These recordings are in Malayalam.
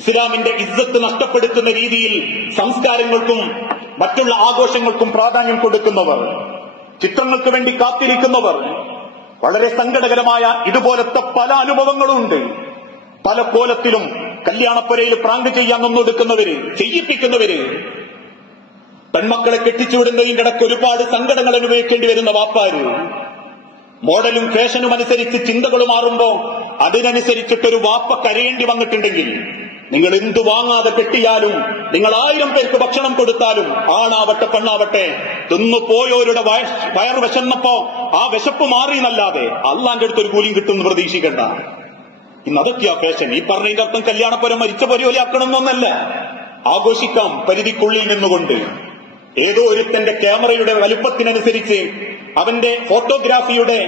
ഇസ്ലാമിന്റെ ഇസ്സത്ത് നഷ്ടപ്പെടുത്തുന്ന രീതിയിൽ സംസ്കാരങ്ങൾക്കും മറ്റുള്ള ആഘോഷങ്ങൾക്കും പ്രാധാന്യം കൊടുക്കുന്നവർ, ചിത്രങ്ങൾക്ക് വേണ്ടി കാത്തിരിക്കുന്നവർ, വളരെ സങ്കടകരമായ ഇതുപോലത്തെ പല അനുഭവങ്ങളുണ്ട്. പല കോലത്തിലും കല്യാണപ്പുരയിൽ പ്രാങ്ക് ചെയ്യാൻ നിന്നൊടുക്കുന്നവര്, ചെയ്യിപ്പിക്കുന്നവര്, പെൺമക്കളെ കെട്ടിച്ചുവിടുന്നതിന്റെ ഇടയ്ക്ക് ഒരുപാട് സങ്കടങ്ങൾ അനുഭവിക്കേണ്ടി വരുന്ന വാപ്പാര്, മോഡലും ഫാഷനും അനുസരിച്ച് ചിന്തകൾ മാറുമ്പോ അതിനനുസരിച്ചിട്ടൊരു വാപ്പ കരയേണ്ടി വന്നിട്ടുണ്ടെങ്കിൽ, നിങ്ങൾ എന്തു വാങ്ങാതെ കെട്ടിയാലും, നിങ്ങൾ 1000 പേർക്ക് ഭക്ഷണം കൊടുത്താലും, ആണാവട്ടെ പെണ്ണാവട്ടെ, തിന്നുപോയവരുടെ വയറ് വിശന്നപ്പോ ആ വിശപ്പ് മാറിയെന്നല്ലാതെ അള്ളാന്റെ അടുത്തൊരു കൂലിയും കിട്ടുമെന്ന് പ്രതീക്ഷിക്കണ്ട. ഇന്ന് അതൊക്കെയാ ഫാഷൻ. ഈ പറഞ്ഞതിന്റെ അർത്ഥം കല്യാണപ്പുരം മരിച്ച പോലെ ആക്കണമെന്നൊന്നല്ല. ആഘോഷിക്കാം പരിധിക്കുള്ളിൽ നിന്നുകൊണ്ട്. ഏതോ ഒരുത്തന്റെ ക്യാമറയുടെ വലുപ്പത്തിനനുസരിച്ച്, അവന്റെ ഫോട്ടോഗ്രാഫിയുടെ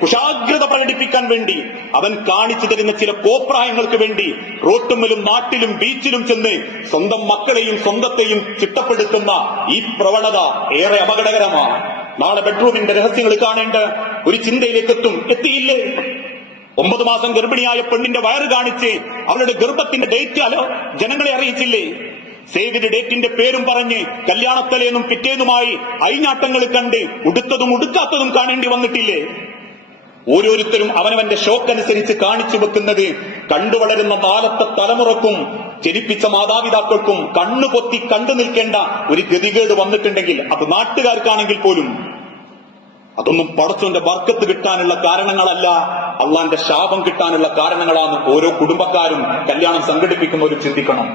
കുശാഗ്രത പ്രകടിപ്പിക്കാൻ വേണ്ടി അവൻ കാണിച്ചു തരുന്ന ചില കോപ്രായങ്ങൾക്ക് വേണ്ടി റോട്ടുമ്മലും നാട്ടിലും ബീച്ചിലും ചെന്ന് സ്വന്തം മക്കളെയും സ്വന്തത്തെയും ചിട്ടപ്പെടുത്തുന്ന ഈ പ്രവണത ഏറെ അപകടകരമാണ്. നാളെ ബെഡ്റൂമിന്റെ രഹസ്യങ്ങൾ കാണേണ്ട ഒരു ചിന്തയിലേക്ക് എത്തിയില്ലേ? 9 മാസം ഗർഭിണിയായ പെണ്ണിന്റെ വയറ് കാണിച്ച് അവളുടെ ഗർഭത്തിന്റെ ഡേറ്റ് ജനങ്ങളെ അറിയിച്ചില്ലേ? സേവിന്റെ ഡേറ്റിന്റെ പേരും പറഞ്ഞ് കല്യാണത്തലേന്നും പിറ്റേന്നുമായി അയിഞ്ഞാട്ടങ്ങൾ കണ്ട് ഉടുത്തതും ഉടുക്കാത്തതും കാണേണ്ടി വന്നിട്ടില്ലേ? ഓരോരുത്തരും അവനവന്റെ ഷോക്കനുസരിച്ച് കാണിച്ചു വെക്കുന്നത് കണ്ടുവളരുന്ന നാളത്തെ തലമുറക്കും ജനിപ്പിച്ച മാതാപിതാക്കൾക്കും കണ്ണുപൊത്തി കണ്ടു നിൽക്കേണ്ട ഒരു ഗതികേട് വന്നിട്ടുണ്ടെങ്കിൽ അത് നാട്ടുകാർക്കാണെങ്കിൽ പോലും അതൊന്നും പടച്ചോന്റെ ബർക്കത്ത് കിട്ടാനുള്ള കാരണങ്ങളല്ല, അള്ളാന്റെ ശാപം കിട്ടാനുള്ള കാരണങ്ങളാണ് ഓരോ കുടുംബക്കാരും കല്യാണം സംഘടിപ്പിക്കുന്നവരും ചിന്തിക്കണം.